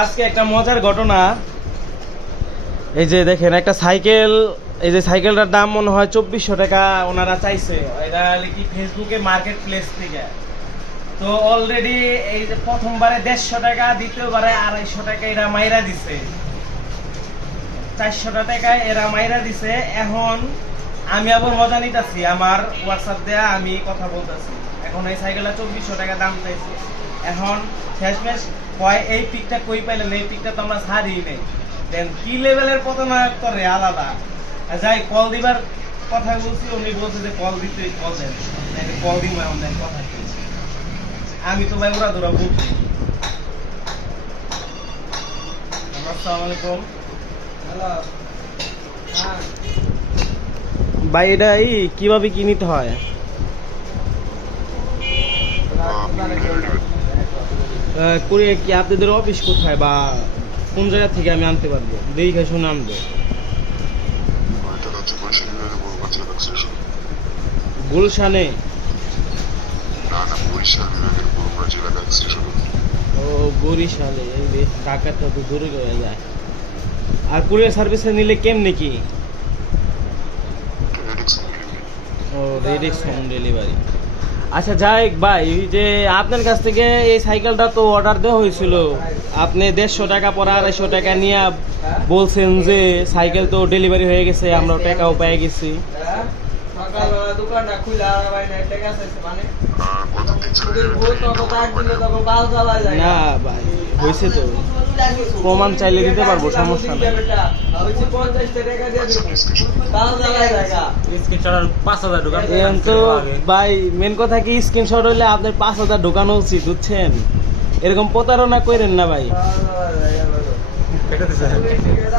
আজকে একটা মজার ঘটনা। এই যে দেখেন একটা সাইকেল, এই যে সাইকেলটার দাম মনে হয় 2400 টাকা ওনারা চাইছে, এটা কি ফেসবুকে মার্কেট প্লেস থেকে। তো অলরেডি এই যে প্রথমবারে 150 টাকা, দ্বিতীয়বারে 250 টাকা এরা মাইরা দিছে, 400 টাকায় এরা মাইরা দিছে। এখন আমি আবার মজা নিতেছি, আমার হোয়াটসঅ্যাপ দেয়া আমি কথা বলতেছি। এখন এই সাইকেলটা 2400 টাকা দাম চাইছে। এখন শেষমেশ কয় এই পিকটা কই পাইলেন, এই পিকটা তো আমরা ছাড়ি নেই। দেন কি লেভেলের পতনায়ক করে আলাদা। যাই কল দিবার কথা বলছি, উনি বলছে যে কল দিতে, কল দেন, কল দিব আমাদের কথা। আমি তো ভাই ওরা ধরা বলছি। আসসালামু আলাইকুম। ভাই এটা কিভাবে কি নিতে হয়? কুরিয়ার কি আপনাদের অফিস কোথায় বা কোন জায়গা থেকে আমি আনতে পারবো? দেখে শুনে আনবো। গুলশানে? ও বরিশালে, ঢাকাটা তো দূরে হয়ে যায়। আর কুরিয়ার সার্ভিসে নিলে কেমনে কি? ও রেডিক্স হোম ডেলিভারি। আচ্ছা যাই ভাই, যে আপনার কাছ থেকে এই সাইকেলটা তো অর্ডার দেওয়া হয়েছিল, আপনি 150 টাকা পর 250 টাকা নিয়ে বলছেন যে সাইকেল তো ডেলিভারি হয়ে গেছে, আমরা টাকাও পেয়ে গেছি। না ভাই হয়েছে তো, প্রমাণ চাইলে দিতে পারবো, সমস্যা নেই। তো ভাই মেন কথা কি, স্ক্রিনশট হইলে আপনার 5000 ঢোকানো উচিত, বুঝছেন? এরকম প্রতারণা করেন না ভাই।